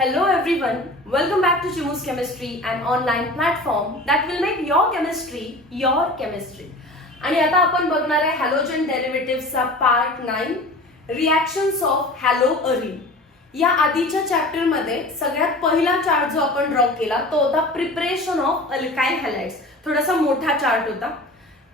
Hello everyone, welcome back to Chimu's Chemistry, an online platform that will make your chemistry your chemistry. आणि आता आपण बघणार आहे halogen डेरिव्हेटिव्हचा part 9 reactions of हॅलोअरीन. या आधीच्या चॅप्टर मध्ये सगळ्यात पहिला चार्ट जो आपण ड्रॉ केला तो होता प्रिपरेशन ऑफ अल्काइल हॅलाइड्स. थोडासा मोठा चार्ट होता.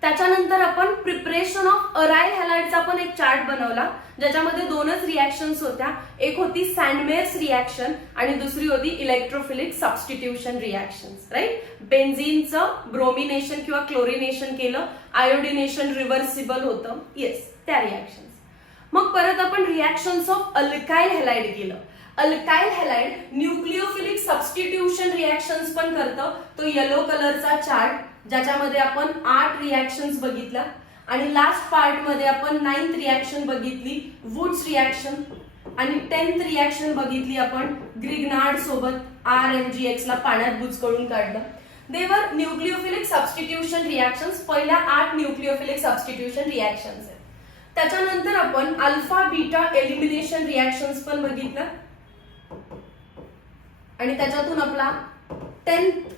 त्याच्यानंतर आपण प्रिपरेशन ऑफ अराइल हॅलाइडचा पण एक चार्ट बनवला ज्याच्यामध्ये दोनच रिएक्शन्स होत्या. एक होती सँडमेयर्स रिएक्शन आणि दुसरी होती इलेक्ट्रोफिलिक सबस्टिट्यूशन रिएक्शन्स. राईट, बेन्झीनचं ब्रोमिनेशन किंवा क्लोरिनेशन केलं, आयोडिनेशन रिव्हर्सिबल होतं. येस, त्या रिएक्शन्स. मग परत आपण रिएक्शन्स ऑफ अल्काइल हॅलाइड केलं. Alkyl halide nucleophilic substitution reactions पण करतं. तो येलो कलरचा चार्ट ज्याच्यामध्ये आपण 8 रिएक्शन्स बघितल्या आणि लास्ट पार्ट मध्ये आपण 9th रिएक्शन बघितली वुड्स रिएक्शन आणि 10th रिएक्शन बघितली आपण ग्रिग्नार्ड सोबत RMgX ला पाण्यात बुचकळून काढलं. देवर न्यूक्लिओफिलिक सबस्टिट्यूशन रिएक्शन्स, पहिल्या 8 न्यूक्लिओफिलिक सबस्टिट्यूशन रिएक्शन्स आहेत. त्याच्यानंतर आपण अल्फा बीटा एलिमिनेशन रिएक्शन्स पण बघितलं आणि त्याच्यातून आपला 10th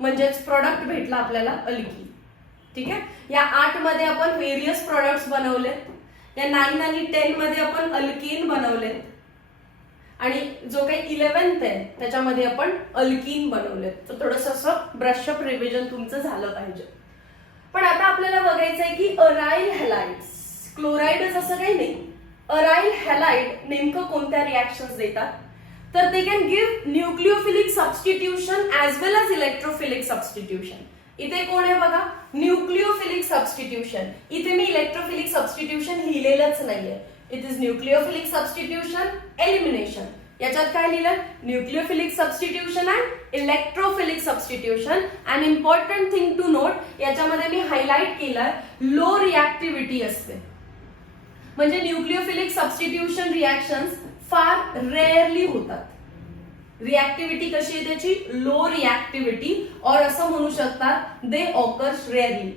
म्हणजेच प्रोडक्ट भेटला आपल्याला अल्की. ठीक आहे, या 8 मध्ये आपण व्हेरियस प्रोडक्ट्स बनवलेत. या 9 आणि 10 मध्ये आपण अल्कीन बनवलेत आणि जो काही 11th आहे त्याच्यामध्ये आपण अल्कीन बनवलेत. तर थोडंसं असं ब्रशअप रिव्हिजन तुमचं झालं पाहिजे. पण आता आपल्याला बघायचं आहे की अराइल हॅलाइड्स, क्लोराइडच असं काही नाही, अराइल हॅलाइड नेमकं कोणत्या रिएक्शन्स देतात. तर they can give nucleophilic substitution as well as electrophilic substitution. इथे कोण आहे बघा, न्यूक्लिओफिलिक सबस्टिट्यूशन. इथे मी इलेक्ट्रोफिलिक सबस्टिट्यूशन लिहिलेलंच नाहीये. It is nucleophilic substitution elimination. याच्यात काय लिहिलं, nucleophilic substitution and electrophilic substitution. And important thing to note, याच्यामध्ये मी हायलाइट केलं लो रिएक्टिव्हिटी असते. म्हणजे न्यूक्लिओफिलिक सबस्टिट्यूशन रिएक्शन्स फार रेअरली होतात. रिएक्टिव्हिटी कशी आहे त्याची, लो रिएक्टिव्हिटी, और असं म्हणू शकतात दे ऑकर्स रेअरली.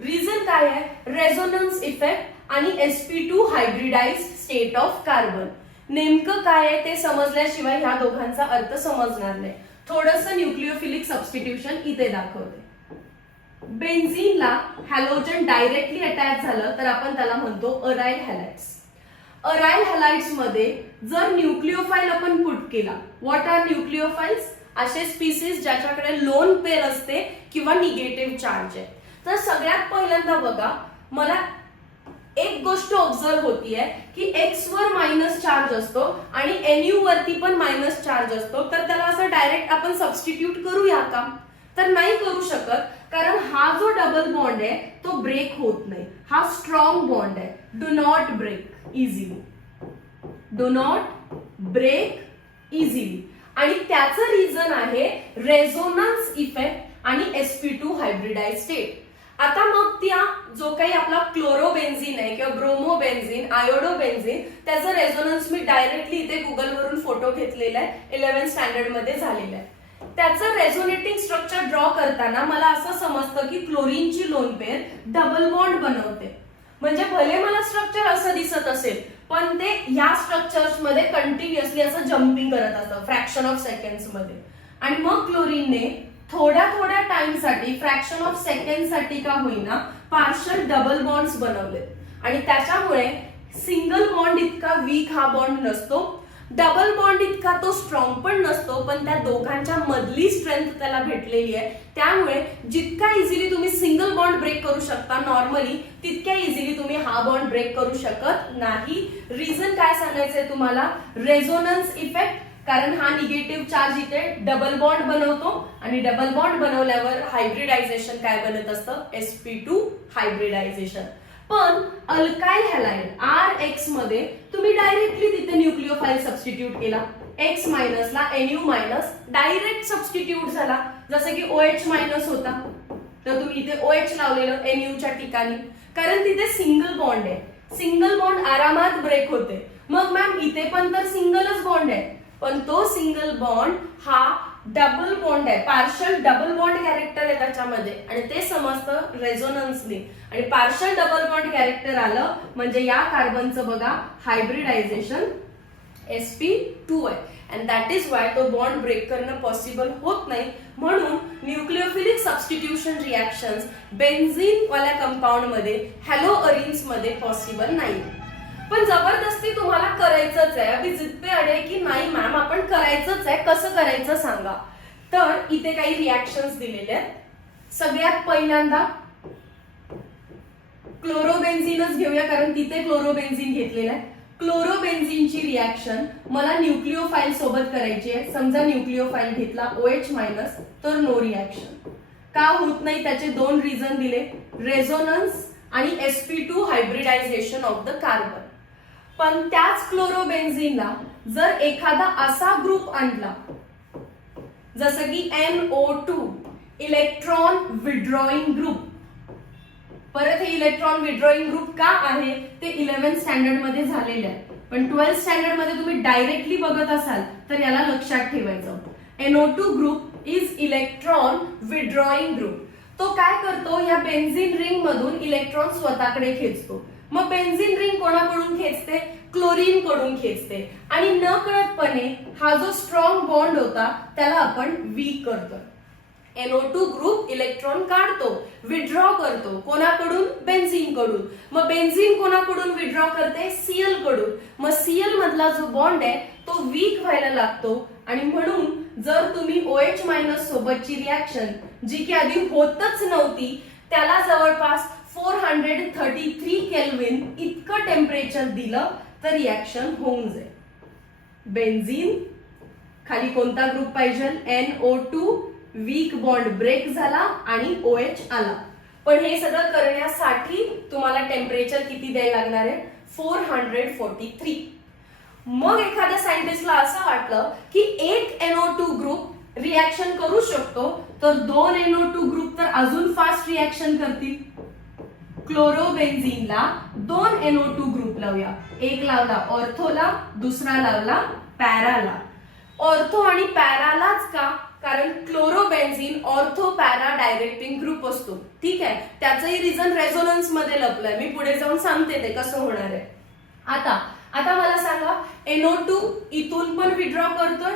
रिझन काय आहे, रेझोनन्स इफेक्ट आणि sp2 hybridised state of carbon. नेमकं काय आहे ते समजल्याशिवाय ह्या दोघांचा अर्थ समजणार नाही. थोडंसं न्यूक्लिओफिलिक सबस्टिट्यूशन इथे दाखवते. बेन्झीनला हॅलोजन डायरेक्टली अटॅच झालं तर आपण त्याला म्हणतो अराइल हॅलाइड्स. अराइल हॅलाइड्स मध्ये जर न्यूक्लिओफाइल आपण पुट केला, व्हॉट आर न्यूक्लिओफाइल्स, असे स्पीसीज ज्याच्याकडे लोन पेअर असते किंवा निगेटिव्ह चार्ज आहे. तर सगळ्यात पहिल्यांदा बघा, मला एक गोष्ट ऑब्झर्व होतीये की एक्स वर मायनस चार्ज असतो आणि NU वरती पण मायनस चार्ज असतो. तर त्याला असं डायरेक्ट आपण सबस्टिट्यूट करूया का, तर नाही करू शकत, कारण हा जो डबल बॉन्ड आहे तो ब्रेक होत नाही. हा स्ट्रॉंग बॉन्ड आहे. Do not break easily, do not break easily. आणि त्याचं रिझन आहे रेझोनन्स इफेक्ट आणि sp2 हायब्रिडाइज्ड स्टेट. आता मग त्या जो काही आपला क्लोरोबेन्झीन आहे किंवा ब्रोमोबेन्झीन, आयोडोबेन्झीन, त्याचं रेझोनन्स मी डायरेक्टली इथे गुगलवरून फोटो घेतलेला आहे, 11th स्टँडर्ड मध्ये झालेला आहे. त्याचं रेझोनेटिंग स्ट्रक्चर ड्रॉ करताना मला असं समजतं की क्लोरीनची लोन पेअर डबल बॉन्ड बनवते. म्हणजे भले मला स्ट्रक्चर असं दिसत असेल पण ते ह्या स्ट्रक्चर्स मध्ये कंटिन्युअसली असं जम्पिंग करत असतं फ्रॅक्शन ऑफ सेकंड्स मध्ये. आणि मग क्लोरीनने थोड्या टाइमसाठी, फ्रॅक्शन ऑफ सेकंड साठी का होईना, पार्शल डबल बॉन्ड्स बनवले आणि त्याच्यामुळे सिंगल बॉन्ड इतका वीक हा बॉन्ड नसतो, डबल बॉन्ड इतका तो स्ट्रॉंग पण नसतो, पण त्या दोघांच्या मधली स्ट्रेंथ त्याला भेटलेली आहे. त्यामुळे जितका इझिली तुम्ही सिंगल बॉन्ड ब्रेक करू शकता नॉर्मली, तितक्या इझिली तुम्ही हा बॉन्ड ब्रेक करू शकत नाही. रिझन काय सांगायचंय तुम्हाला, रेझोनन्स इफेक्ट, कारण हा निगेटिव्ह चार्ज इथे डबल बॉन्ड बनवतो आणि डबल बॉन्ड बनवल्यावर हायब्रिडायझेशन काय बनत असतं, sp2 हायब्रिडायझेशन. पण अल्काइल हॅलाइड RX मध्ये तुम्ही डायरेक्टली तिथे न्यूक्लिओफाइल सबस्टिट्यूट केला, X मायनसला NU minus direct substitute झाला. जसं की OH मायनस होता तर तुम्ही इथे OH लावलेलं NU च्या ठिकाणी, कारण तिथे सिंगल बॉन्ड आहे. सिंगल बॉन्ड आरामात ब्रेक होते. मग मॅम इथे पण तर सिंगलच बॉन्ड आहे, पण तो सिंगल बॉन्ड हा डबल बॉन्ड आहे, पार्शल डबल बॉन्ड कॅरेक्टर आहे त्याच्यामध्ये आणि ते समजतं रेझोनन्सने. आणि पार्शल डबल बॉन्ड कॅरेक्टर आलं म्हणजे या कार्बनचं बघा हायब्रिडायझेशन sp2 आहे. अँड दॅट इज वाय तो बॉन्ड ब्रेक करणं पॉसिबल होत नाही. म्हणून न्यूक्लिओफिलिक सबस्टिट्यूशन रिॲक्शन्स बेन्झीन वाल्या कंपाऊंड मध्ये हॅलोअरिन्स मध्ये पॉसिबल नाही. पण जबरदस्ती तुम्हाला करायचंच आहे, अगदी जिद्द पे अडे की नाही मॅम आपण करायचंच आहे, कसं करायचं सांगा. तर इथे काही रिॲक्शन्स दिलेले आहेत. सगळ्यात पहिल्यांदा क्लोरोबेन्झीनच घेऊया कारण तिथे क्लोरोबेन्झीन घेतलेलं आहे. क्लोरोबेन्झीनची रिॲक्शन मला न्यूक्लिओफाईल सोबत करायची आहे. समजा न्यूक्लिओफाईल घेतला OH- तर नो रिॲक्शन. का होत नाही त्याचे दोन रिझन दिले, रेझोनन्स आणि sp2 hybridisation of the carbon. पण त्याच क्लोरोबेन्झीनला जर एखादा असा ग्रुप आणला जसं की NO2 इलेक्ट्रॉन विड्रॉइंग ग्रुप. परत हे इलेक्ट्रॉन विड्रॉइंग ग्रुप का आहे ते 11th स्टँडर्ड मध्ये झालेले आहे, पण 12th स्टँडर्ड मध्ये तुम्ही डायरेक्टली बघत असाल तर याला लक्षात ठेवायचं. NO2 group is electron withdrawing group. तो काय करतो, या बेन्झीन रिंग मधून इलेक्ट्रॉन स्वतःकडे खेचतो. मग बेन्झीन रिंग कोणाकडून खेचते, क्लोरीन कडून खेचते. आणि न कळतपणे हा जो स्ट्रॉंग बॉन्ड होता त्याला आपण वीक करतो. NO2 ग्रुप इलेक्ट्रॉन काढतो, विड्रॉ करतो. कोणाकडून, बेन्झीन कडून. मग बेन्झीन कोणाकडून विड्रॉ करते, Cl कडून. मग Cl मधला जो बॉन्ड आहे तो वीक व्हायला लागतो. आणि म्हणून जर तुम्ही OH- सोबतची रिॲक्शन जी की आधी होतच नव्हती त्याला जवळपास 433 केल्विन इतकं टेम्परेचर दिलं तर रिॲक्शन होऊन जाईल. बेन्झीन खाली कोणता ग्रुप पाहिजे, NO2 वीक बॉन्ड ब्रेक झाला आणि OH आला. पण हे सगळं करण्यासाठी तुम्हाला टेम्परेचर किती द्यायला लागणार आहे, 443. मग एखाद्या सायंटिस्टला असं वाटलं की एक NO2 ग्रुप रिॲक्शन करू शकतो तर 2 NO2 ग्रुप तर अजून फास्ट रिॲक्शन करतील. क्लोरोबेन्झीनला 2 NO2 ग्रुप लावूया. एक लावला ऑर्थोला, दुसरा लावला पॅराला. ऑर्थो आणि पॅरालाच का, कारण क्लोरोबेन्झीन ऑर्थो पॅरा डायरेक्टिंग ग्रुप असतो. ठीक आहे, त्याचंही रिझन रेझोनन्स मध्ये लपलंय, मी पुढे जाऊन सांगते ते कसं होणार आहे. आता मला सांगा, NO2 इथून पण विड्रॉ करतोय,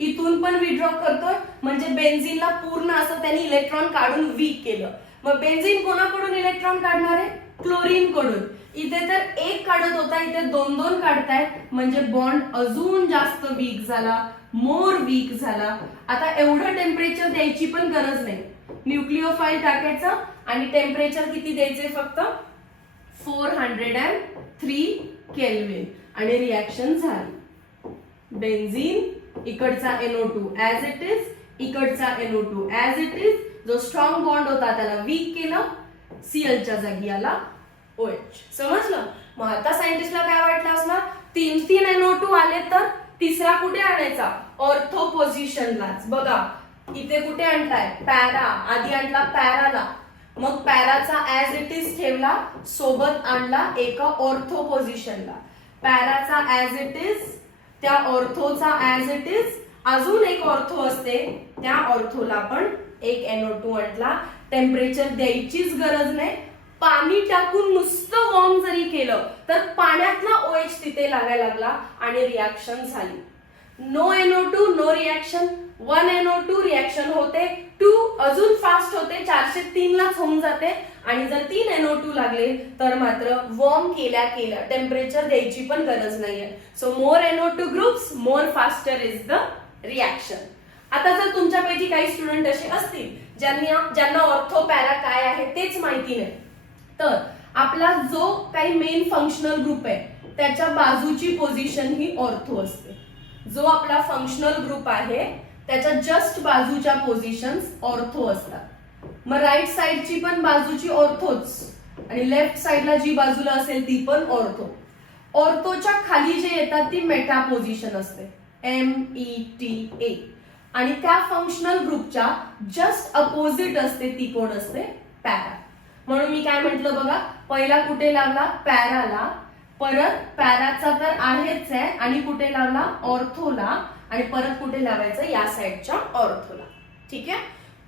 इथून पण विड्रॉ करतोय, म्हणजे बेन्झीनला पूर्ण असं त्यांनी इलेक्ट्रॉन काढून वीक केलं. मग बेन्झीन कोणाकडून इलेक्ट्रॉन काढणार आहे, क्लोरीन कडून. इथे तर एक काढत होता, इथे 2 काढतायत, म्हणजे बॉन्ड अजून जास्त वीक झाला, मोर वीक झाला. आता एवढं टेम्परेचर द्यायची पण गरज नाही, न्यूक्लिओफाईल टाकायचं आणि टेम्परेचर किती द्यायचे, फक्त 403 केल्विन आणि रिॲक्शन झाली. बेन्झीन इकडचा NO2 ऍज इट इज, इकडचा NO2 ऍज इट इज. जो स्ट्रॉंग बॉन्ड होता त्याला वीक केलं, Clच्या जागी आला OH. समजलं. मग आता सायंटिस्टला काय वाटलं असणार, 3 NO2 आले तर तिसरा कुठे आणायचा, ऑर्थो पोझिशनलाच. बघा इथे कुठे आणताय, पॅरा. आधी आणला पॅराला, मग पॅराचा ऍज इट इज ठेवला, सोबत आणला एका ऑर्थो पोझिशनला. पॅराचा ऍज इट इज, त्या ऑर्थोचा ऍज इट इज, अजून एक ऑर्थो असते त्या ऑर्थोला पण एक NO2 आणला. टेम्परेचर द्यायचीच गरज नाही, पाणी टाकून नुसतं वॉर्म जरी केलं तर पाण्यातला OH तिथे लागायला लागला आणि रिॲक्शन झाली. No NO2 no reaction, 1 NO2 reaction होते, 2 अजून फास्ट होते, 403 लाच होऊन जाते. आणि जर 3 NO2 लागले तर मात्र वॉर्म केल्या टेम्परेचर द्यायची पण गरज नाहीये. So more NO2 groups more faster is the reaction. आता जर तुमच्यापैकी काही स्टुडंट असे असतील ज्यांना ऑर्थो पॅरा काय आहे तेच माहिती नाही, तर आपला जो काही मेन फंक्शनल ग्रुप आहे त्याच्या बाजूची पोझिशन ही ऑर्थो असते. जो आपला फंक्शनल ग्रुप आहे त्याच्या जस्ट बाजूच्या पोझिशन्स ऑर्थो असतात. मग राईट साइडची पण बाजूची ऑर्थोच आणि लेफ्ट साइडला जी बाजूला असेल ती पण ऑर्थो. ऑर्थोच्या खाली जे येतात ती मेटा पोझिशन असते, META. आणि त्या फंक्शनल ग्रुपच्या जस्ट अपोजिट असते ती कोण असते, पॅरा. म्हणून मी काय म्हटलं बघा, पहिला कुठे लावला, पॅराला, परत पॅराचा तर आहेच आहे आणि कुठे लावला, ऑर्थोला, आणि परत कुठे लावायचं, या साइडच्या ऑर्थोला. ठीक आहे.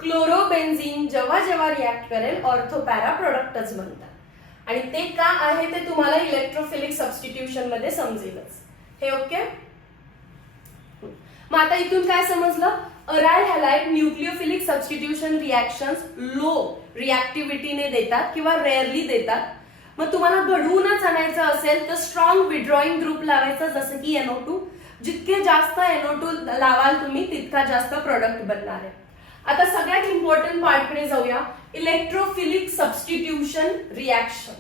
क्लोरोबेन्झीन जेव्हा रिॲक्ट करेल ऑर्थो पॅरा प्रोडक्टच बनतात. आणि ते का आहे ते तुम्हाला इलेक्ट्रोफिलिक सबस्टिट्यूशन मध्ये समजेलच. हे ओके. मग आता इथून काय समजलं, aryl halide nucleophilic substitution reactions low रिॲक्टिव्हिटीने देतात किंवा रेअरली देतात. मग तुम्हाला घडवूनच आणायचं असेल तर स्ट्रॉंग विड्रॉइंग ग्रुप लावायचा, जसं की NO2. जितके जास्त NO2 लावाल तुम्ही तितका जास्त प्रोडक्ट बनणार आहे. आता सगळ्यात इम्पॉर्टंट पार्टकडे जाऊया, electrophilic substitution reaction.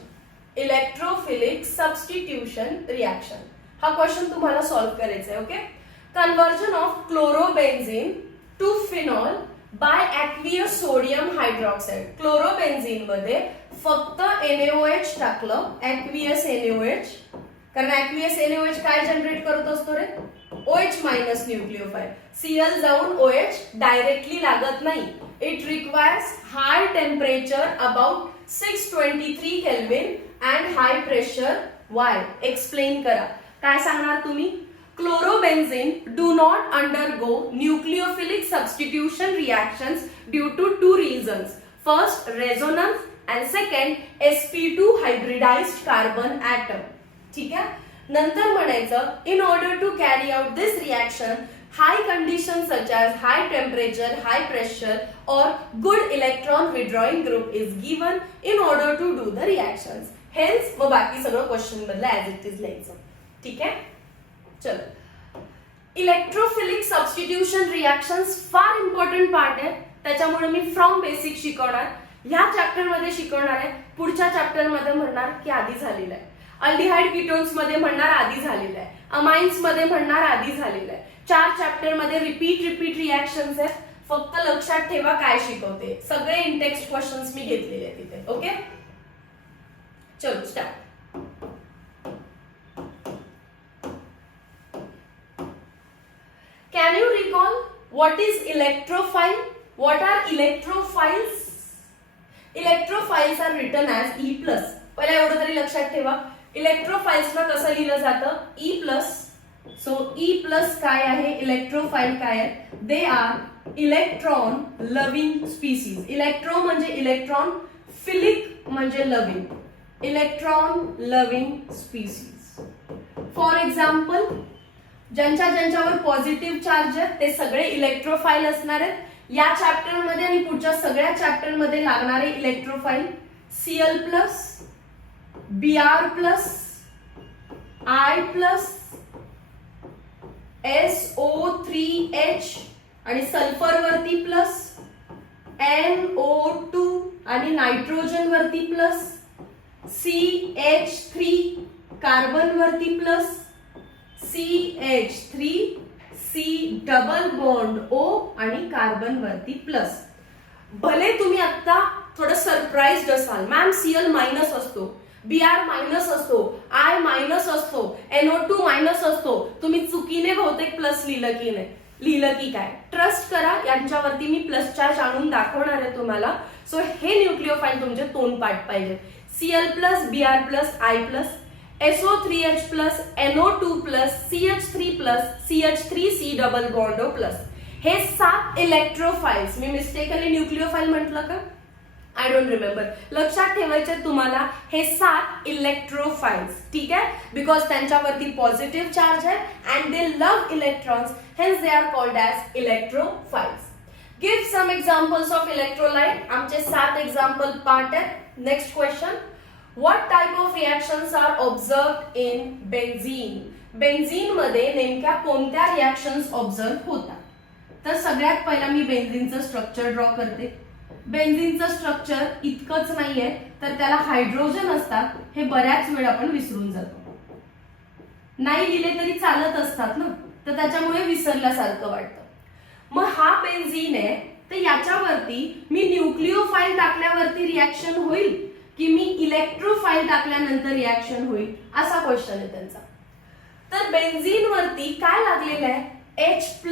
Electrophilic substitution reaction हा क्वेश्चन तुम्हाला सॉल्व्ह करायचा आहे. Okay, conversion of chlorobenzene to phenol by aqueous sodium hydroxide. Chlorobenzene मध्ये फक्त NaOH टाकलं, ॲक्वियस NaOH, कारण ॲक्वियस NaOH काय जनरेट करत असतो रे, OH मायनस न्यूक्लिओफाइल. Cl जाऊन OH डायरेक्टली लागत नाही. It requires high temperature about 623 kelvin and high pressure. Why? Explain करा. काय सांगणार तुम्ही? Chlorobenzene do not undergo nucleophilic substitution reactions due to two reasons. First, resonance and second, sp2 hybridized carbon atom. ठीक आहे. नंतर म्हणायचं, in order to carry out this reaction, high conditions such as high temperature, high pressure or good electron withdrawing group is given in order to do the reactions. Hence, मग बाकी सगळं question मधलं as it is लिहायचं. ठीक आहे. चलो, electrophilic substitution reactions फार important part आहे, त्याच्यामुळे मी फ्रॉम बेसिक शिकवणार. ह्या चॅप्टर मध्ये शिकवणार आहे, पुढच्या चॅप्टर मध्ये म्हणणार की आधी झालेलं आहे. अल्डिहाइड कीटोन्स मध्ये म्हणणार आधी झालेलं आहे, अमाइन्स मध्ये म्हणणार आधी झालेलं आहे. 4 चॅप्टर मध्ये रिपीट रिॲक्शन्स आहेत. फक्त लक्षात ठेवा काय शिकवते. सगळे इंटेक्स्ट क्वेश्चन्स मी घेतलेले आहेत तिथे. ओके, चलो start. Can you recall what is electrophile? What are electrophiles? Electrophiles are written as E+. पहिला एवढं तरी लक्षात ठेवा. इलेक्ट्रोफाइल्सला कसं लिहिलं जातं? E+. सो E+ काय आहे? इलेक्ट्रोफाइल काय आहे? They are electron loving species. Electro म्हणजे इलेक्ट्रॉन, फिलिक म्हणजे loving. Electron loving species. For example, ज्यांच्यावर पॉझिटिव्ह चार्ज आहे ते सगळे इलेक्ट्रोफाइल असणार आहेत. या चॅप्टर मध्ये आणि पुढच्या सगळ्या चॅप्टर मध्ये लागणारे electrophile Cl+, Br+, I+, SO3H आणि सल्फर वरती प्लस, NO2 आणि नायट्रोजन वरती प्लस, CH3 कार्बन वरती plus, CH3 C double bond O आणि कार्बन वरती प्लस. भले तुम्ही आता थोडं सरप्राइज्ड असाल, मॅम Cl मायनस असतो, Br मायनस असतो, I मायनस असतो, NO2 मायनस असतो, तुम्ही चुकीने बहुतेक प्लस लिहिलं की नाही, लिहिलं की काय? ट्रस्ट करा, यांच्यावरती मी प्लस चार्ज आणून दाखवणार आहे तुम्हाला. सो हे न्यूक्लिओफाइल तुमचे तोंडपाठ पाहिजे. Cl+, Br+, I+, SO3H+, NO2+, CH3+, CH3C double bond O+. हे 7 इलेक्ट्रोफाइल्स. मी मिस्टेकली न्यूक्लिओफाइल म्हटलं का? I don't remember. लक्षात ठेवायचे तुम्हाला हे 7 इलेक्ट्रोफाइल्स. ठीक आहे, बिकॉज त्यांच्यावरती पॉझिटिव्ह चार्ज आहे and they love electrons, hence they are called as electrophiles. Give some examples of electrolyte. आमचे 7 एक्झाम्पल पार्ट आहेत. Next question, what type of reactions are observed in benzene? Benzene मध्ये नेमक्या कोणत्या reactions observe होतात? तर सगळ्यात पहिला मी बेन्झीनचं स्ट्रक्चर ड्रॉ करते. बेन्झीनचं स्ट्रक्चर इतकंच नाहीये, तर त्याला हायड्रोजन असतात. हे बऱ्याच वेळ आपण विसरून जातो. नाही लिहिले तरी चालत असतात ना, तर त्याच्यामुळे विसरल्यासारखं वाटतं. मग हा बेन्झीन आहे, तर याच्यावरती मी न्यूक्लिओफाइल टाकल्यावरती रिॲक्शन होईल की मी इलेक्ट्रोफाइल टाकल्यानंतर रिॲक्शन होईल, असा क्वेश्चन आहे त्यांचा. तर बेन्झीन वरती काय लागलेलं आहे? H+.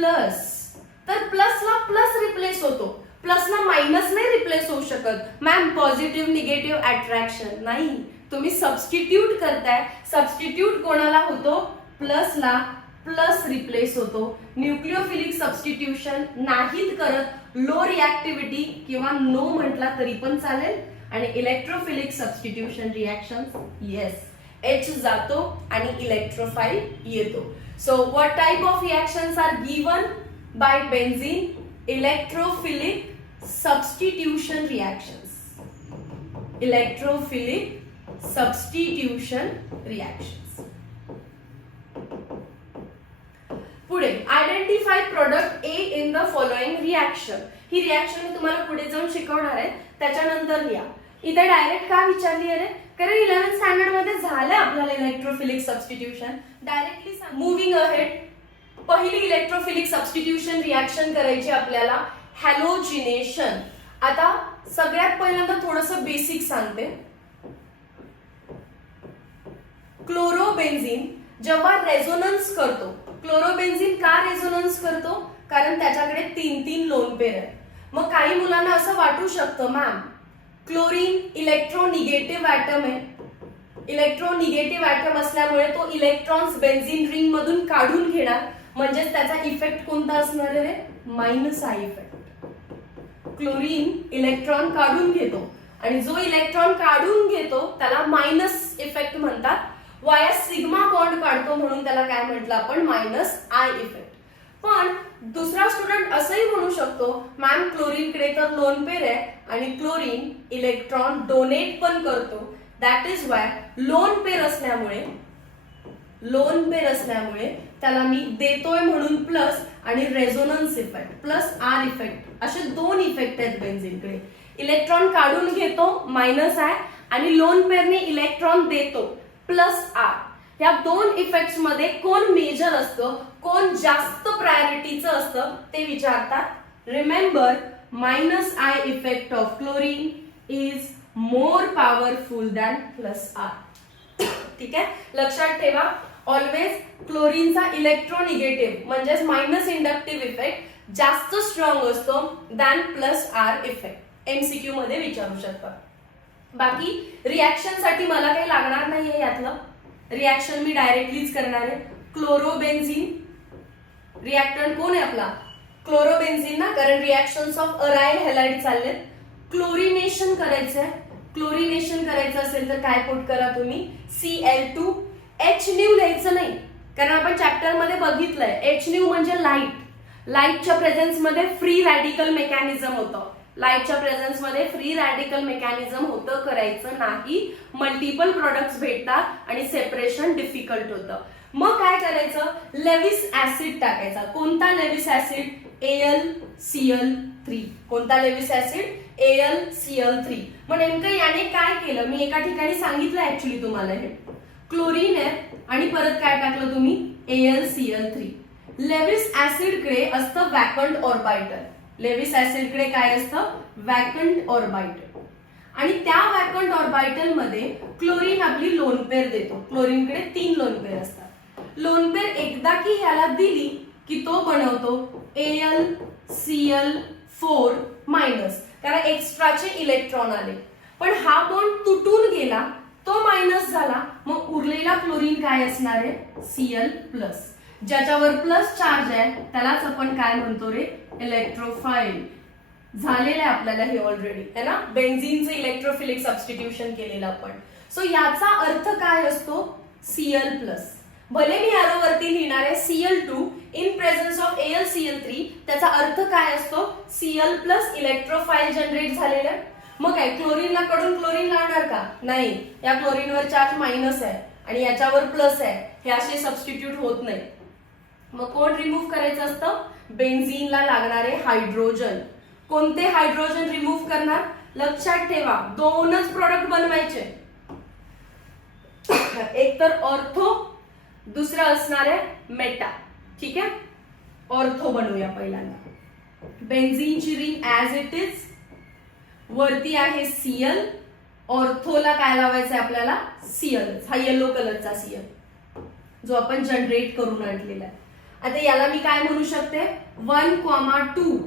तर प्लसला प्लस रिप्लेस होतो, प्लसला मायनस नाही रिप्लेस होऊ शकत. मॅम पॉझिटिव्ह निगेटिव्ह अट्रॅक्शन नाही, तुम्ही सबस्टिट्यूट करताय. सबस्टिट्यूट कोणाला होतो? प्लसला प्लस रिप्लेस होतो. न्यूक्लिओफिलिक सबस्टिट्यूशन नाहीत करत, लो रिॲक्टिव्हिटी किंवा नो म्हटला तरी पण चालेल. आणि electrophilic substitution reaction yes, H जातो आणि इलेक्ट्रोफाइल येतो. So what type of reactions are given by benzene? Electrophilic substitution reactions. Electrophilic substitution reactions. पुढे identify product A in the following reaction. ही रिएक्शन मी तुम्हाला पुढे जाऊन शिकवणार आहे, त्याच्यानंतर लिहा. इथे डायरेक्ट का विचारली आहे? कारण 11th स्टँडर्ड मध्ये झालं आपल्याला electrophilic substitution. Directly moving ahead, पहिली इलेक्ट्रोफिलिक सबस्टिट्यूशन रिएक्शन करायची आपल्याला हॅलोजिनेशन. आता सगळ्यात पहिल्यांदा थोडंसं बेसिक सांगते. क्लोरोबेन्झीन जेव्हा रेझोनन्स करतो, क्लोरोबेन्झीन का रेझोनन्स करतो? कारण त्याच्याकडे 3 लोन पेअर आहे. मग काही मुलांना असं वाटू शकतं, मॅम क्लोरीन इलेक्ट्रोनिगेटिव्ह ॲटम आहे, इलेक्ट्रोनिगेटिव्ह ॲटम असल्यामुळे तो इलेक्ट्रॉन्स बेन्झीन रिंग मधून काढून घेणार, म्हणजेच त्याचा इफेक्ट कोणता असणार आहे? Minus I effect. Chlorine electron काढून घेतो आणि जो इलेक्ट्रॉन काढून घेतो त्याला मायनस इफेक्ट म्हणतात. वाया सिग्मा बॉन्ड काढतो म्हणून त्याला काय म्हटलं आपण? Minus I effect. पण दुसरा स्टुडंट असंही म्हणू शकतो, मॅम क्लोरीन कडे तर लोन पेअर आहे आणि क्लोरीन इलेक्ट्रॉन डोनेट पण करतो. That is why lone pair असल्यामुळे त्याला मी देतोय म्हणून प्लस आणि resonance effect plus R effect असे 2 इफेक्ट आहेत बेन्झीनकडे. इलेक्ट्रॉन काढून घेतो मायनस आय आणि लोन पेअरने इलेक्ट्रॉन देतो प्लस आर. या 2 इफेक्ट्स मध्ये कोण मेजर असतं, कोण जास्त प्रायोरिटीचं असतं ते विचारतात. Remember, minus I effect of chlorine is more powerful than plus R. ठीक आहे, लक्षात ठेवा. ऑलवेज क्लोरीनचा इलेक्ट्रोनिगेटिव्ह म्हणजेच मायनस इंडक्टिव्ह इफेक्ट जास्त स्ट्रॉंग असतो than plus R effect. MCQ मध्ये विचारू शकतात. बाकी रिएक्शन साठी मला काही लागणार नाहीये यातलं. रिएक्शन मी डायरेक्टलीच करणार आहे. क्लोरोबेन्झीन रिएक्टंट कोण आहे आपला? क्लोरोबेन्झीन ना, कारण रिएक्शन्स ऑफ अराइल हॅलाइड चाललेत. क्लोरिनेशन करायचंय. क्लोरिनेशन करायचं असेल तर काय पुट करा तुम्ही? Cl2. H न्यू लिहायचं नाही, कारण आपण चॅप्टर मध्ये बघितलंय H न्यू म्हणजे लाईट. लाईटच्या प्रेझेन्स मध्ये फ्री रॅडिकल मेकॅनिझम होतं. लाईटच्या प्रेझेन्स मध्ये फ्री रॅडिकल मेकॅनिझम होतं, करायचं नाही. मल्टिपल प्रोडक्ट्स भेटतात आणि सेपरेशन डिफिकल्ट होतं. मग काय करायचं? लेविस ऍसिड टाकायचा. कोणता लेविस ऍसिड? AlCl3. कोणता लेविस ऍसिड? AlCl3. मग नेमकं याने काय केलं? मी एका ठिकाणी सांगितलं ऍक्च्युली तुम्हाला. हे क्लोरीन आहे आणि परत काय टाकलं तुम्ही? AlCl3. लेविस ऍसिड कडे असतं वॅकंट ऑर्बिटल. लेविस ऍसिड कडे काय असतं? Vacant orbital. आणि त्या वॅकंट ऑर्बिटल मध्ये क्लोरीन आपली लोन पेअर देतो. क्लोरीन कडे 3 लोन पेअर असतात. लोन पेअर एकदा की याला दिली की तो बनवतो AlCl4 मायनस, कारण एक्स्ट्राचे इलेक्ट्रॉन आले. पण हा बॉन्ड तुटून गेला, तो मायनस झाला, मग उरलेला क्लोरीन काय असणार आहे? Cl plus. ज्याच्यावर प्लस चार्ज आहे त्यालाच आपण काय म्हणतो रे? इलेक्ट्रोफाइल. झालेलं आहे आपल्याला हे ऑलरेडी है ना. बेन्झीनचं इलेक्ट्रोफिलिक सबस्टिट्यूशन केलेलं आपण. सो याचा अर्थ काय असतो? Cl plus. भले मी यारो वरती लिहिणार आहे Cl2 in presence of AlCl3, त्याचा अर्थ काय असतो? Cl प्लस इलेक्ट्रोफाइल जनरेट झालेलं. मग काय क्लोरीनला कडून क्लोरीन लावणार का? नाही. या क्लोरीनवर चार्ज मायनस आहे आणि याच्यावर प्लस आहे, हे असे सबस्टिट्यूट होत नाही. मग कोण रिमूव्ह करायचं असतं? बेन्झीनला लागणारे हायड्रोजन. कोणते हायड्रोजन रिमूव्ह करणार? लक्षात ठेवा, 2च प्रोडक्ट बनवायचे. एक तर ऑर्थो, दुसरं असणार आहे मेटा. ठीक आहे, ऑर्थो बनवूया पहिल्यांदा. बेन्झीनची रिंग ऍज इट इज, वरती आहे Cl. ऑर्थोला काय लावायचं आहे आपल्याला? Cl. हा येलो कलरचा Cl जो आपण जनरेट करून आणलेला आहे. आता याला मी काय म्हणू शकते? 1,2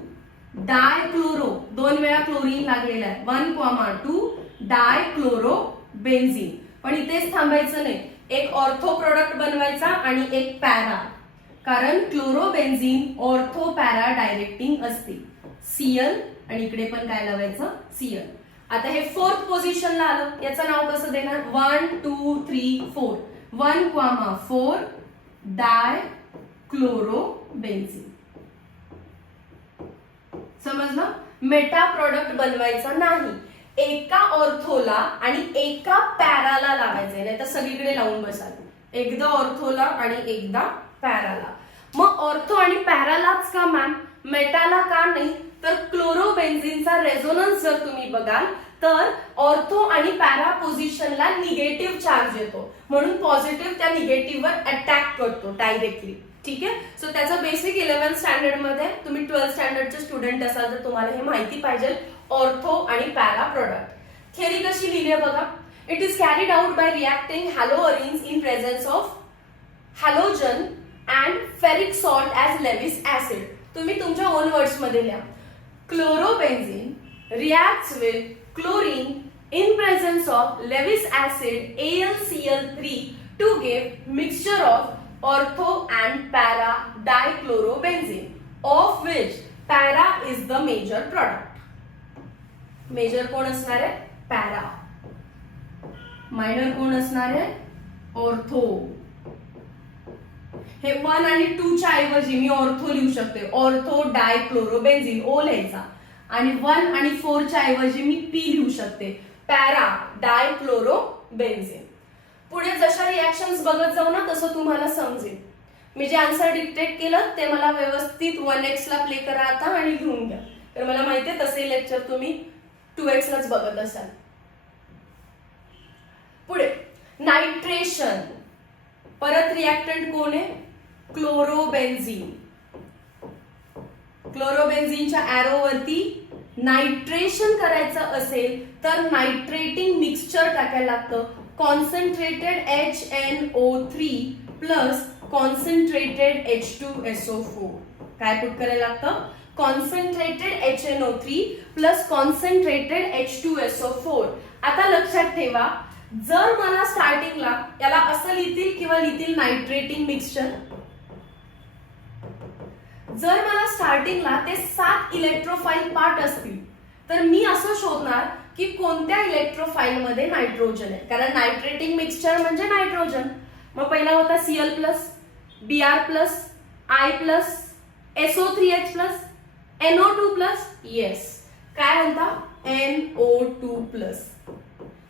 डायक्लोरो. 2 वेळा क्लोरीन लागलेला आहे. 1,2 डायक्लोरो बेन्झीन. पण इथेच थांबायचं नाही, एक ऑर्थो प्रोडक्ट बनवायचा आणि एक पॅरा, कारण क्लोरोबेन्झीन ऑर्थो पॅरा डायरेक्टिंग असते. Cl आणि इकडे पण काय लावायचं? Cl. आता हे 4th पोझिशनला आलं, याचं नाव कसं देणार? 1 2 3 4 1,4 डायक्लोरोबेन्झीन. समजलं? मेटा प्रोडक्ट बनवायचा नाही, एका ऑर्थोला आणि एका पॅराला लावायचंय, नाही तर सगळीकडे लावून बसाल. एकदा ऑर्थोला आणि एकदा पॅराला. मग ऑर्थो आणि पॅरालाच का मॅम, मेटाला का नाही? तर क्लोरोबेन्झीनचा रेझोनन्स जर तुम्ही बघाल तर ऑर्थो आणि पॅरा पोझिशनला निगेटिव्ह चार्ज येतो, म्हणून पॉझिटिव्ह त्या निगेटिव्हवर अटॅक करतो डायरेक्टली. ठीक आहे. सो त्याचं बेसिक 11th स्टँडर्ड मध्ये, तुम्ही 12th स्टँडर्डचे स्टुडंट असाल तर तुम्हाला हे माहिती पाहिजे, ऑर्थो आणि पॅरा प्रोडक्ट. थेअरी कशी लिहिली आहे बघा. It is carried out by reacting haloarenes in presence of halogen and ferric salt as Lewis acid. तुम्ही तुमच्या ओन वर्ड्स मध्ये लिहा. क्लोरोबेन्झीन reacts with chlorine in presence of Lewis acid AlCl3 to give mixture of ortho and para dichlorobenzene, of which para is the major product. Major कोण असणार आहे? para. Minor कोण असणार आहे? ortho. हे 1 आणि 2 च्या ऐवजी मी ऑर्थो लिहू शकते, ऑर्थो डायक्लोरोबेन्झीन, ओ लिहायचा. आणि 1 आणि 4 च्या ऐवजी मी पी लिहू शकते, पॅरा डायक्लोरोबेन्झीन. पुढे जशा रिएक्शन्स बघत जाऊ ना तसं तुम्हाला समजेल. मी जे आन्सर डिक्टेट केलं ते मला व्यवस्थित 1x ला प्ले करा आता आणि लिहून घ्या, तर मला माहितीये तसे लेक्चर तुम्ही 2x लाच बघत असाल. पुढे नायट्रेशन, परत रिएक्टंट कोण आहे? क्लोरोबेन्झीन. क्लोरोबेन्झीनच्या एरोवरती नायट्रेशन करायचं असेल तर नायट्रेटिंग मिक्सचर टाकायला लागतं, concentrated HNO3 plus concentrated H2SO4. काय पुट करायला लागतं? Concentrated HNO3 plus concentrated H2SO4. आता लक्षात ठेवा, जर मला स्टार्टिंगला याला असं लिहितील किंवा लिहितील नायट्रेटिंग मिक्सचर, जर मला स्टार्टिंगला ते 7 इलेक्ट्रोफाइल पार्ट असतील तर मी असं शोधणार की कोणत्या इलेक्ट्रोफाइल मध्ये नायट्रोजन आहे, कारण नायट्रेटिंग मिक्सचर म्हणजे नायट्रोजन. मग पहिला होता Cl plus, Br plus, I plus, SO3H plus, NO2 plus. Yes, काय म्हणता? NO2 plus.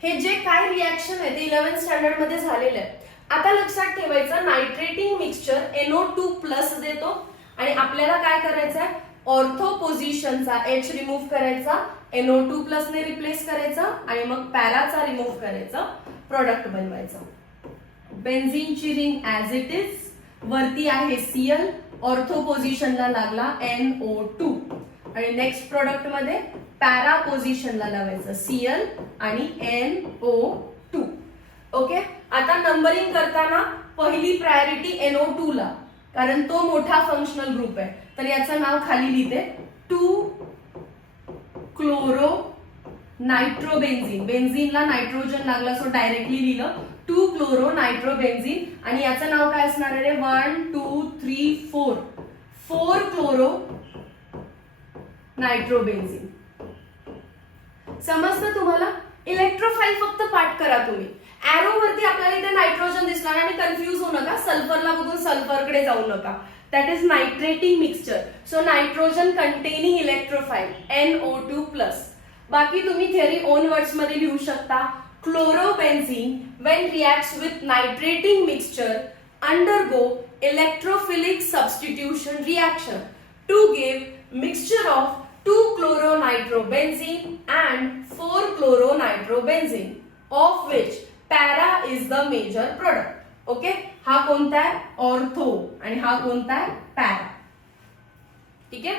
हे जे काय रिएक्शन आहे ते 11th स्टँडर्ड मध्ये झालेलं आहे. आता लक्षात ठेवायचं, नायट्रेटिंग मिक्सचर NO2 प्लस देतो आणि आपल्याला काय करायचंय? ऑर्थो पोझिशनचा H रिमूव्ह करायचा, NO2 प्लस ने रिप्लेस करायचा आणि मग पॅराचा रिमूव्ह करायचा, प्रोडक्ट बनवायचं. बेन्झीनची रिंग ऍज इट इज, वरती आहे Cl, ऑर्थो पोझिशनला लागला NO2 आणि नेक्स्ट प्रोडक्ट मध्ये पॅरा पोझिशनला लावायचं Cl आणि NO2. ओके. आता नंबरिंग करताना पहिली प्रायोरिटी NO2 ला, कारण तो मोठा फंक्शनल ग्रुप आहे, तर याचं नाव खाली लिहिते 2 क्लोरो नायट्रोबेन्झीन. बेन्झीनला नायट्रोजन लागला सो डायरेक्टली लिहिलं 2 क्लोरो नायट्रोबेन्झीन आणि याचं नाव काय असणार आहे? 1 2 3 4 4 क्लोरो नायट्रोबेन्झीन. समजतं तुम्हाला? इलेक्ट्रोफाइल फक्त पाठ करा तुम्ही. एरो वरती आपल्याला इथे नायट्रोजन दिसणार आणि कन्फ्युज होऊ नका, सल्फरला बघून सल्फरकडे जाऊ नका. That is nitrating mixture. So nitrogen containing electrophile NO2 plus. बाकी तुम्ही थिअरी ओन वर्ड्स मध्ये लिहू शकता. Chlorobenzene when reacts with nitrating mixture undergo electrophilic substitution reaction to give mixture of 2 chloronitrobenzene and 4 chloronitrobenzene, of which para is the major product. Okay. हा कोणता आहे? Ortho आणि हा कोणता आहे? पॅरा. ठीक आहे.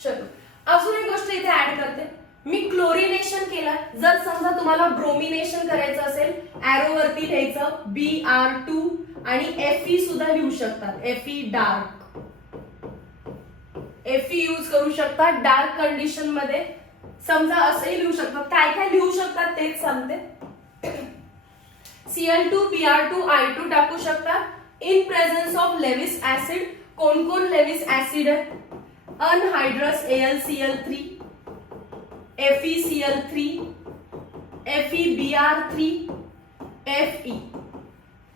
चलो, अजून एक गोष्ट इथे ऍड करते. मी क्लोरिनेशन केलं. जर समजा तुम्हाला ब्रोमिनेशन करायचं असेल, एरो वरती लिहायचं Br2 आणि Fe सुद्धा लिहू शकतात. Fe डार्क, Fe यूज करू शकतात डार्क कंडिशन मध्ये. समजा असंही लिहू शकतात. काय काय लिहू शकतात तेच सांगते. Cl2 Br2 I2 टाकू शकतात. In presence of Lewis acid. कोण कोण लेविस ऍसिड आहे? अनहायड्रस AlCl3, FeCl3, FeBr3 Fe.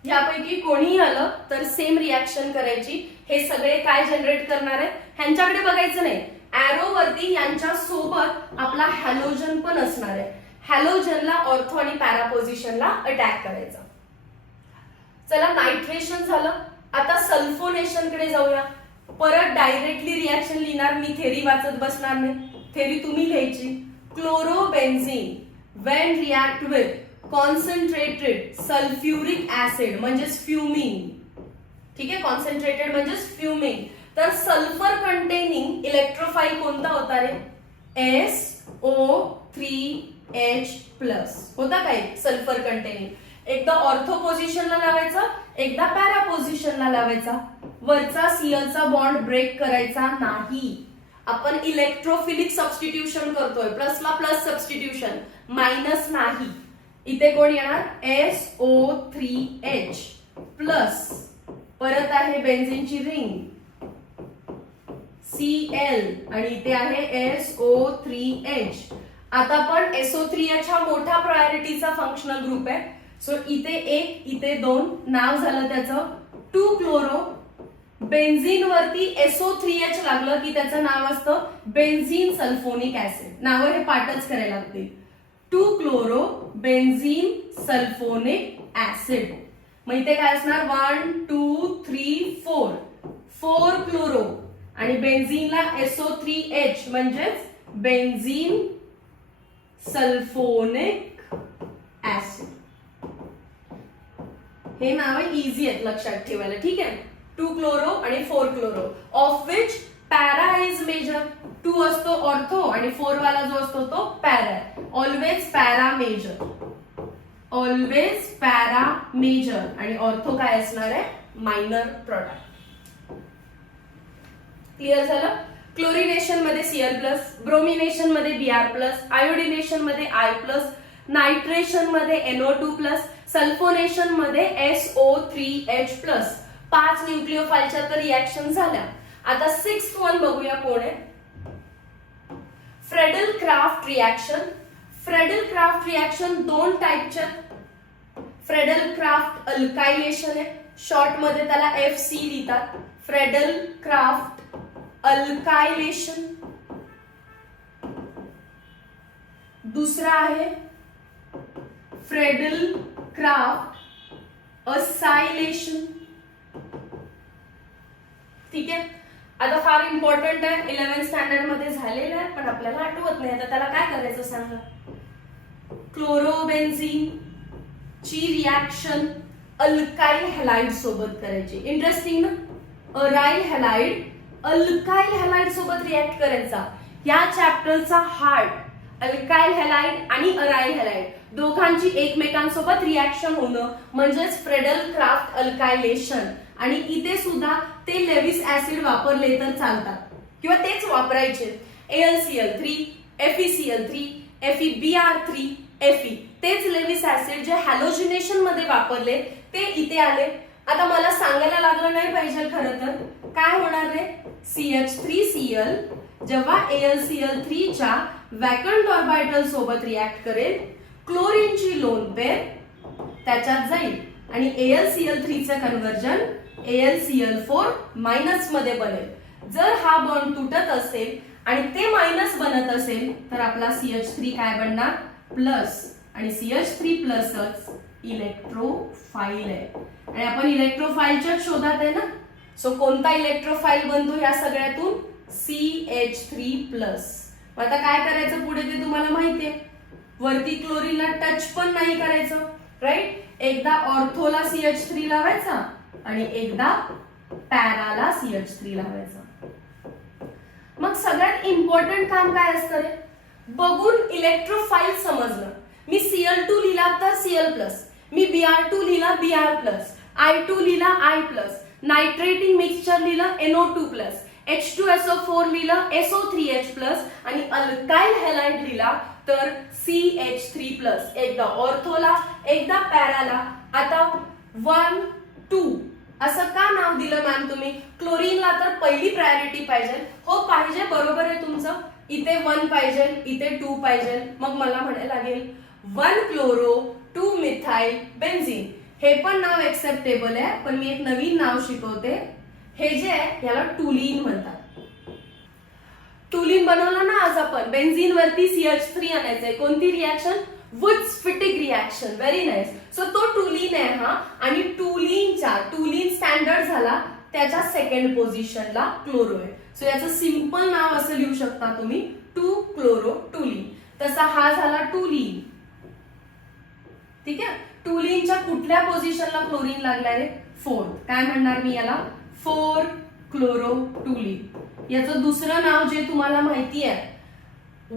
यापैकी कोणीही आलं तर सेम रिॲक्शन करायची. हे सगळे काय जनरेट करणार आहे ह्यांच्याकडे बघायचं नाही. एरो वरती यांच्या सोबत आपला हॅलोजन पण असणार आहे. हॅलोजनला ऑर्थो आणि पॅरा पोझिशनला अटॅक करायचा. चला नायट्रेशन झालं. आता सल्फोनेशन कडे जाऊया. परत डायरेक्टली रिॲक्शन लिहिणार मी, थेरी वाचत बसणार नाही. थेरी तुम्ही लिहायची. क्लोरोबेन्झीन when react with concentrated sulfuric acid म्हणजेच फ्युमिंग. ठीक आहे, कॉन्सन्ट्रेटेड म्हणजेच फ्युमिंग. तर सल्फर कंटेनिंग इलेक्ट्रोफाइल कोणता होता रे? SO3H+ होता काय सल्फर कंटेनिंग. एकदा ऑर्थो पोझिशनला लावायचा, एकदा पॅरा पोझिशनला लावायचा. वरचा Clचा बॉन्ड ब्रेक करायचा नाही. आपण इलेक्ट्रोफिलिक सबस्टिट्यूशन करतोय, प्लसला प्लस सबस्टिट्यूशन, मायनस नाही. इथे कोण येणार? SO3H प्लस, परत आहे बेन्झीनची रिंग Cl आणि इथे आहे SO3H. आता पण SO3H हा मोठा प्रायोरिटीचा फंक्शनल ग्रुप आहे. सो इथे 1 इथे 2 नाव झालं त्याचं 2 क्लोरो. बेन्झीन वरती SO3H लागलं की त्याचं नाव असतं बेन्झीन सल्फोनिक ऍसिड. नावं हे पाठच करायला लागतील. 2 क्लोरो बेन्झीन सल्फोनिक ऍसिड. मग इथे काय असणार? 1 2 3 4 4 क्लोरो आणि बेन्झीनला SO3H म्हणजेच बेन्झीन सल्फोनिक ऍसिड. हे नाव इझी आहेत लक्षात ठेवायला. ठीक आहे, 2 क्लोरो आणि 4 chloro, of which para is major. 2 असतो ऑर्थो आणि 4 वाला जो असतो तो para. Always para major, always para major. आणि ऑर्थो काय असणार आहे? Minor product. क्लिअर झालं? क्लोरिनेशन मध्ये Cl+, ब्रोमिनेशन मध्ये Br+, आयोडिनेशन मध्ये I+, नायट्रेशन मध्ये NO2+, सल्फोनेशन मध्ये SO3H+. 5 न्यूक्लिओफाइलच्या तर रिॲक्शन झाल्या. आता 6th वन बघूया कोण आहे? Friedel Crafts reaction. Friedel Crafts reaction 2 टाइपच्या. फ्रेडल क्राफ्ट अल्कायलेशन आहे, शॉर्ट मध्ये त्याला FC लिहितात. Friedel Crafts alkylation. दुसरा आहे फ्रेडल क्राफ्ट असायलेशन. ठीक आहे, आता फार इम्पॉर्टंट आहे, 11th स्टँडर्ड मध्ये झालेलं आहे पण आपल्याला आठवत नाही. आता त्याला काय करायचं सांगा? क्लोरोबेन्झीन ची रिॲक्शन अल्काइल हॅलाइड सोबत करायची. इंटरेस्टिंग ना? अराइल हॅलाइड अल्काइल हॅलाइड सोबत रिॲक्ट करायचा. या चॅप्टरचा हार्ट अल्काइल हॅलाइड आणि अराइल हॅलाइड दोघांची एकमेकांसोबत रिॲक्शन होणं म्हणजेच फ्रेडल क्राफ्ट अल्कायलेशन. आणि इथे सुद्धा ते लेविस ऍसिड वापरले तर चालतात किंवा तेच वापरायचे. AlCl3, FeCl3, FeBr3, Fe. तेच लेविस ऍसिड जे हॅलोजिनेशन मध्ये वापरले ते इथे आले. आता मला सांगायला लागलं नाही पाहिजे खरं तर काय होणार रे? CH3Cl जेव्हा AlCl3 च्या वॅकंट ऑर्बिटल सोबत रिॲक्ट करेल, क्लोरीनची लोन पेर त्याच्यात जाईल आणि AlCl3 चं कन्व्हर्जन AlCl4 मायनस मध्ये बनेल. जर हा बॉन्ड तुटत असेल आणि ते मायनस बनत असेल तर आपला CH3 काय बनणार? प्लस. आणि CH3 प्लसच इलेक्ट्रोफाइल आहे आणि आपण इलेक्ट्रोफाइलच्या शोधात आहे ना. सो कोणता इलेक्ट्रोफाइल बनतो या सगळ्यातून? CH3+. आता काय करायचं पुढे ते तुम्हाला माहितीये. वरती क्लोरीनला टच पण नाही करायचं, राईट? एकदा ऑर्थोला CH3 लावायचा आणि एकदा पॅराला CH3 लावायचा. मग सगळ्यात इम्पॉर्टंट काम काय असतं रे? बघून इलेक्ट्रोफाइल समजणं. मी Cl2 लिहिला तर Cl+, मी Br2 लिहिला Br+, I2 लिहिला I+, नायट्रेटिंग मिक्सचर लिहिलं NO2+, H2SO4 लिहिलं SO3H+, आणि अल्काइल हॅलाइड लिहिला तर CH3+. एकदा ऑर्थोला एकदा पॅराला. आता 1 2 असं का नाव दिलं मॅम तुम्ही? क्लोरीनला तर पहिली प्रायोरिटी पाहिजे. हो पाहिजे, बरोबर आहे तुमचं. इथे 1 पाहिजे, इथे 2 पाहिजे. मग मला म्हणायला लागेल 1 क्लोरो 2 मिथाइल बेन्झीन. हे पण नाव एक्सेप्टेबल आहे, पण मी एक नवीन नाव शिकवते. हे जे आहे याला टुलीन म्हणतात. टुलीन बनवलं ना आज आपण. बेन्झीन वरती CH3 आणायचंय. कोणती reaction? वुड्स-फिटिक reaction. Very nice. So तो टुलीन आहे हा. आणि टुलीन स्टँडर्ड झाला त्याच्या सेकंड पोझिशनला क्लोरो आहे. सो याचं सिंपल नाव असं लिहू शकता तुम्ही 2 क्लोरो टुलीन. तसा हा झाला टुलीन. ठीक आहे. टुलीनच्या कुठल्या पोझिशनला क्लोरीन लागलाय रे? 4. काय म्हणणार मी याला? 4 क्लोरो टुलीन. याचं दुसरं नाव जे तुम्हाला माहिती आहे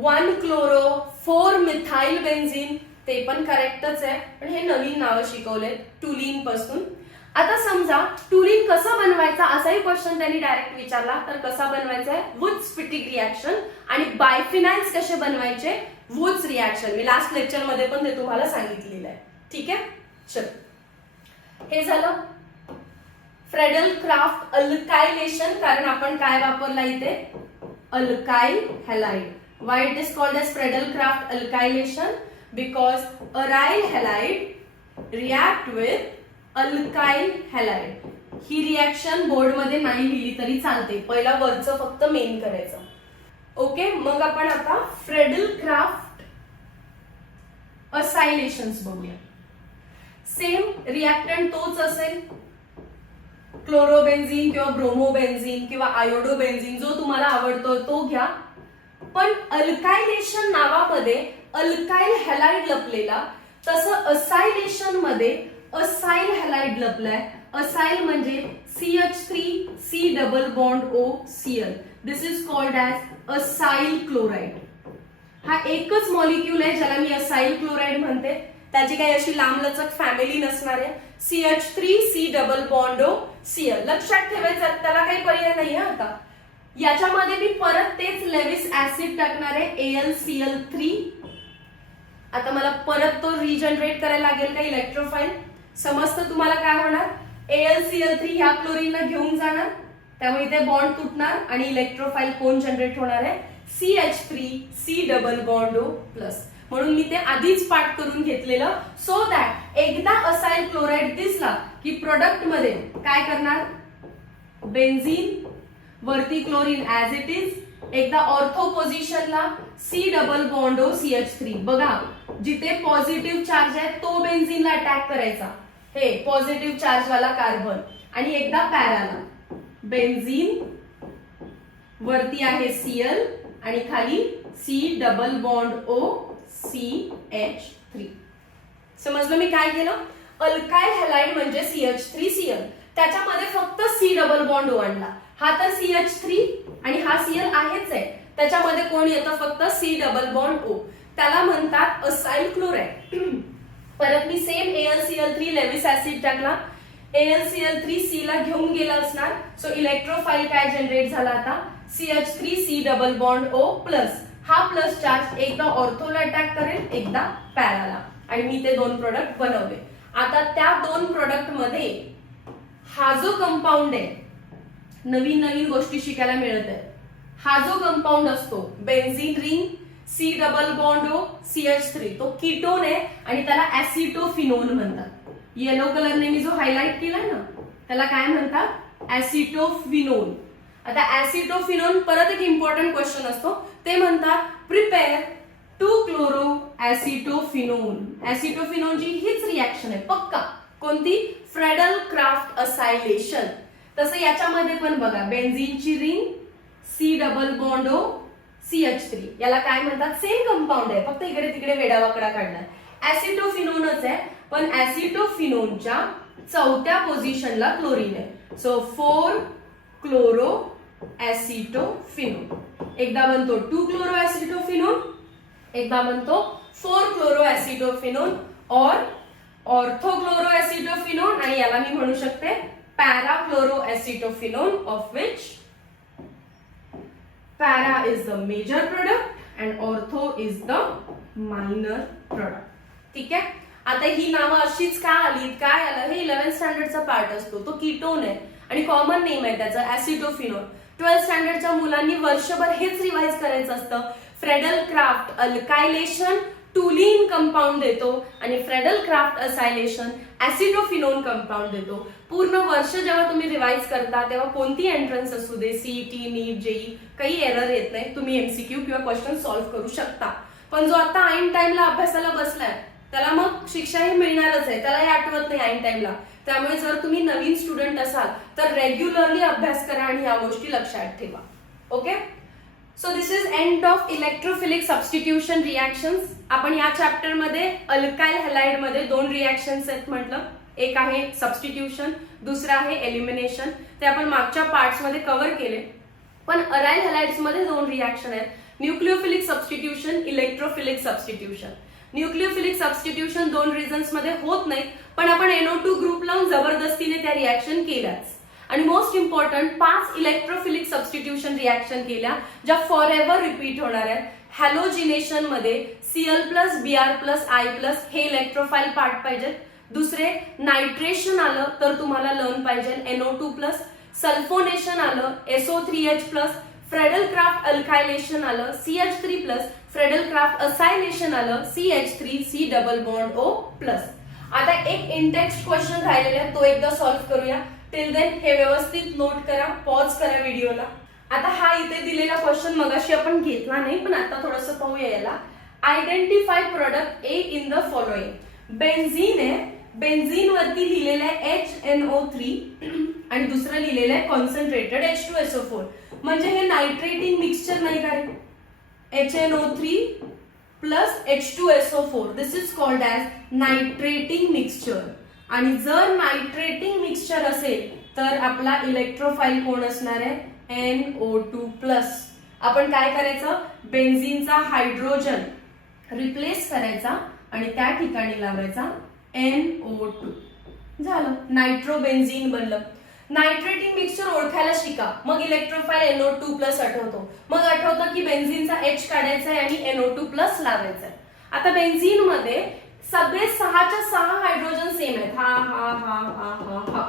1 क्लोरो 4 मिथाइल बेन्झीन, ते पण करेक्टच आहे, पण हे नवीन नाव शिकवले टुलीन पासून. आता समजा टुलीन कसं बनवायचा असाही क्वेश्चन त्यांनी डायरेक्ट विचारला, तर कसा बनवायचा आहे? Wurtz Fittig reaction. आणि बायफिनाइल्स कसे बनवायचे? Wurtz reaction. मी लास्ट लेक्चर मध्ये पण ते तुम्हाला सांगितलेलं आहे. ठीक आहे. चल, हे झालं फ्रेडल क्राफ्ट अल्कायलेशन. कारण आपण काय वापरला इथे? Alkyl halide. Why it is called as Friedel-Crafts alkylation? Because aryl halide react with alkyl halide. He reaction board मध्ये नाही लिहिली तरी चालते, पहिला वरचं फक्त मेन करायचं. ओके. मग आपण आता फ्रेडल-क्राफ्ट असायलेशन्स बघूया. सेम रिॲक्टंट तोच असेल, क्लोरोबेन्झीन किंवा ब्रोमोबेन्झीन किंवा आयोडोबेन्झीन, जो तुम्हाला आवडतो तो घ्या. पण अल्कायलेशन नावामध्ये अल्काइल हॅलाइड लपलेला, तसं असायलेशन मध्ये असाइल हॅलाइड लपलाय. असाइल म्हणजे CH3C double bond OCl. This is called as acyl chloride. हा एकच मॉलिक्यूल आहे ज्याला मी असाइल क्लोराइड म्हणते. त्याची काही अशी लांबलचक फॅमिली नसणार आहे. CH3C double bond OCl. लक्षात ठेवायचं, त्याला काही पर्याय नाही आहे. आता याच्यामध्ये मी परत तेच लेविस ऍसिड टाकणार आहे AlCl3. आता मला परत तो रिजनरेट करायला लागेल का इलेक्ट्रोफाइल? समजतं तुम्हाला काय होणार? AlCl3 ह्या क्लोरीनला घेऊन जाणार, त्यामुळे इथे बॉन्ड तुटणार आणि इलेक्ट्रोफाइल कोण जनरेट होणार आहे? CH3C double bond O plus. म्हणून मी ते आधीच पाठ करून घेतलेलं, सो दॅट एकदा असाइल क्लोराइड दिसला की प्रोडक्ट मध्ये काय करणार? बेन्झीन वरती क्लोरीन ऍज इट इज, एकदा ऑर्थो पोझिशनला C double bond O CH3. बघा, जिथे पॉझिटिव्ह चार्ज आहे तो बेन्झीनला अटॅक करायचा, हे पॉझिटिव्ह चार्ज वाला कार्बन. आणि एकदा पॅराला बेन्झीन वरती आहे Cl आणि खाली C double bond O CH3. समजलं मी काय केलं? अल्काइल हॅलाइड म्हणजे CH3Cl, त्याच्यामध्ये फक्त C डबल बॉन्ड O आणला. हा तर CH3 आणि हा Cl आहेच आहे, त्याच्यामध्ये कोण येतं? फक्त C डबल बॉन्ड O. त्याला म्हणतात असाइल क्लोराइड. परत मी सेम AlCl3 लेविस ऍसिड टाकला, AlCl3 C ला घेऊन गेला असणार. सो इलेक्ट्रोफाइल काय जनरेट झाला आता? CH3C double bond O plus. हा प्लस चार्ज एकदा ऑर्थोला अटॅक करेल, एकदा पॅराला, आणि मी ते दोन प्रोडक्ट बनवले. आता त्या दोन प्रोडक्ट मध्ये हा जो कंपाऊंड आहे, नवीन नवीन गोष्टी शिकायला मिळत आहेत. हा जो कंपाऊंड असतो benzene ring C double bond O CH3, तो कीटोन आहे आणि त्याला ऍसिटोफिनोन म्हणतात. येलो कलरने मी जो हायलाइट केला ना त्याला काय म्हणतात? ऍसिटोफिनोन. आता ऍसिटोफिनोन परत एक इम्पॉर्टंट क्वेश्चन असतो, ते म्हणतात प्रिपेअर 2 क्लोरो ऍसिटोफिनोन. ऍसिटोफिनोनची हीच रिॲक्शन आहे पक्का. कोणती? Friedel Crafts acylation. तसं याच्यामध्ये पण बघा, बेन्झीनची ring C double bond O CH3, याला काय म्हणतात? सेम कंपाऊंड आहे, फक्त इकडे तिकडे वेडावाकडा काढणार. ऍसिटोफिनोनच आहे, पण ऍसिटोफिनोनच्या चौथ्या पोझिशनला क्लोरीन आहे. So 4 chloro acetophenone. एकदा बनतो 2 क्लोरो ऍसिटोफिनोन, एकदा बनतो 4 क्लोरो ऍसिटोफिनोन और ऑर्थोक्लोरो ऍसिटोफिनोन, आणि याला मी म्हणू शकते para chloro acetophenone, of which para is the major product and ortho is the minor product. ठीक आहे. आता ही नावं अशीच का आली? काय आलं? हे 11th स्टँडर्डचा पार्ट असतो, तो कीटोन आहे आणि कॉमन नेम आहे त्याचं ऍसिटोफिनोन. 12th स्टँडर्डच्या मुलांनी वर्षभर हेच रिवाइज करायचं असतं. फ्रेडल क्राफ्ट अल्कायलेशन टुलीन कंपाऊंड देतो आणि फ्रेडल क्राफ्ट असायलेशन ऍसिडोफिनोन कंपाऊंड देतो. पूर्ण वर्ष जेव्हा तुम्ही रिवाइज करता तेव्हा कोणती एंट्रन्स असू दे, सीईटी, नीट, जेई, काही एरर येत नाही. तुम्ही एमसीक्यू किंवा क्वेश्चन सॉल्व्ह करू शकता. पण जो आता ऐन टाइमला अभ्यासाला बसलाय त्याला मग शिक्षाही मिळणारच आहे, त्यालाही आठवत नाही ऐन टाइमला. त्यामुळे जर तुम्ही नवीन स्टुडंट असाल तर रेग्युलरली अभ्यास करा आणि या गोष्टी लक्षात ठेवा. Okay, so this is end of electrophilic substitution reactions. आपण या चॅप्टर मध्ये अल्काइल हॅलाइड मध्ये 2 रिएक्शन्स आहेत म्हटलं. एक आहे सबस्टिट्यूशन, दुसरं आहे एलिमिनेशन. ते आपण मागच्या पार्ट्स मध्ये कव्हर केले. पण अराइल हॅलाइड्स मध्ये 2 रिएक्शन आहेत, nucleophilic substitution, electrophilic substitution. Nucleophilic substitution 2 reasons मध्ये होत नाही, पण आपण NO2 ग्रुप लावून जबरदस्तीने त्या रिएक्शन केल्याच. आणि most important 5 electrophilic substitution reaction केल्या ज्या फॉर एव्हर रिपीट होणार आहेत. हॅलोजिनेशन मध्ये Cl+, Br+, I+ हे इलेक्ट्रोफाईल पार्ट पाहिजेत. दुसरे नायट्रेशन आलं तर तुम्हाला लर्न पाहिजे NO2+, सल्फोनेशन आलं SO3H+, फ्रेडल क्राफ्ट अल्कायलेशन आलं CH3+, फ्रेडल क्राफ्ट असायलेशन आलं CH3 C double bond O+. आता एक इंटेक्स्ट क्वेश्चन राहिलेला आहे, तो एकदा सॉल्व्ह करूया. टिल देन हे व्यवस्थित नोट करा, पॉज करा व्हिडिओला. आता हा इथे दिलेला क्वेश्चन मगाशी आपण घेतला नाही, पण आता थोडंसं पाहूया याला. Identify product A in the following. Benzene आहे, बेन्झीन वरती लिहिलेलं आहे HNO3 आणि दुसरं लिहिलेलं आहे कॉन्सन्ट्रेटेड H2SO4. म्हणजे हे नायट्रेटिंग मिक्सचर नाही का रे? HNO3 plus H2SO4. This is called as nitrating mixture. आणि जर नायट्रेटिंग मिक्सचर असेल तर आपला इलेक्ट्रोफाईल कोण असणार आहे? NO2+. आपण काय करायचं? बेन्झीनचा हायड्रोजन रिप्लेस करायचा आणि त्या ठिकाणी लावायचा NO2. झालं, नायट्रोबेन्झीन बनलं. नायट्रेटिंग मिक्सचर ओळखायला शिका, मग इलेक्ट्रोफाईल NO2+ आठवतो. मग आठवतं की बेन्झीनचा H काढायचा आहे आणि NO2+ लावायचा आहे. आता बेन्झीन मध्ये सगळे 6च्या 6 हायड्रोजन सेम आहेत. हा हा हा हा हा हा.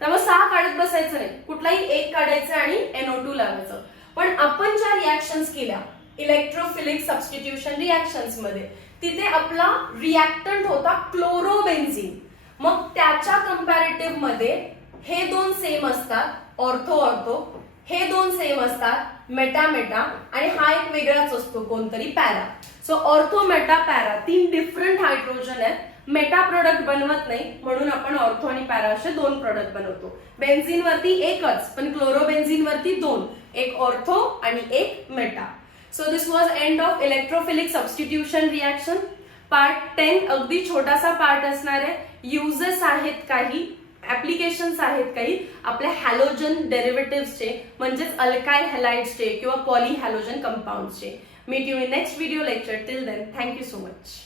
त्यामुळे 6 काढत बसायचं नाही, कुठलाही एक काढायचं आणि NO2 लावायचं. पण आपण ज्या रिएक्शन्स केल्या इलेक्ट्रोफिलिक सबस्टिट्यूशन रिएक्शन्स मध्ये, तिथे आपला रिएक्टंट होता क्लोरोबेन्झीन. मग त्याच्या कंपॅरेटिव्ह मध्ये हे 2 सेम असतात, ऑर्थो ऑर्थो. हे 2 सेम असतात, मेटा मेटा. आणि हा एक वेगळाच असतो, कोणतरी para. So ortho Meta para 3 different hydrogen आहेत. मेटा प्रोडक्ट बनवत नाही म्हणून आपण ऑर्थो आणि पॅरा असे 2 प्रोडक्ट बनवतो. बेन्झीन वरती एकच, पण क्लोरोबेन्झीन वरती 2, एक ऑर्थो आणि एक Meta. So this was end of electrophilic substitution reaction. Part 10 अगदी छोटासा पार्ट असणार आहे. युजेस आहेत काही, ऍप्लिकेशन्स आहेत काही आपल्या हॅलोजन डेरिव्हेटिव्हचे, म्हणजेच अल्काइल हॅलाइड्सचे किंवा पॉली हॅलोजन कंपाऊंड्सचे. Meet you in next video lecture. Till then, thank you so much.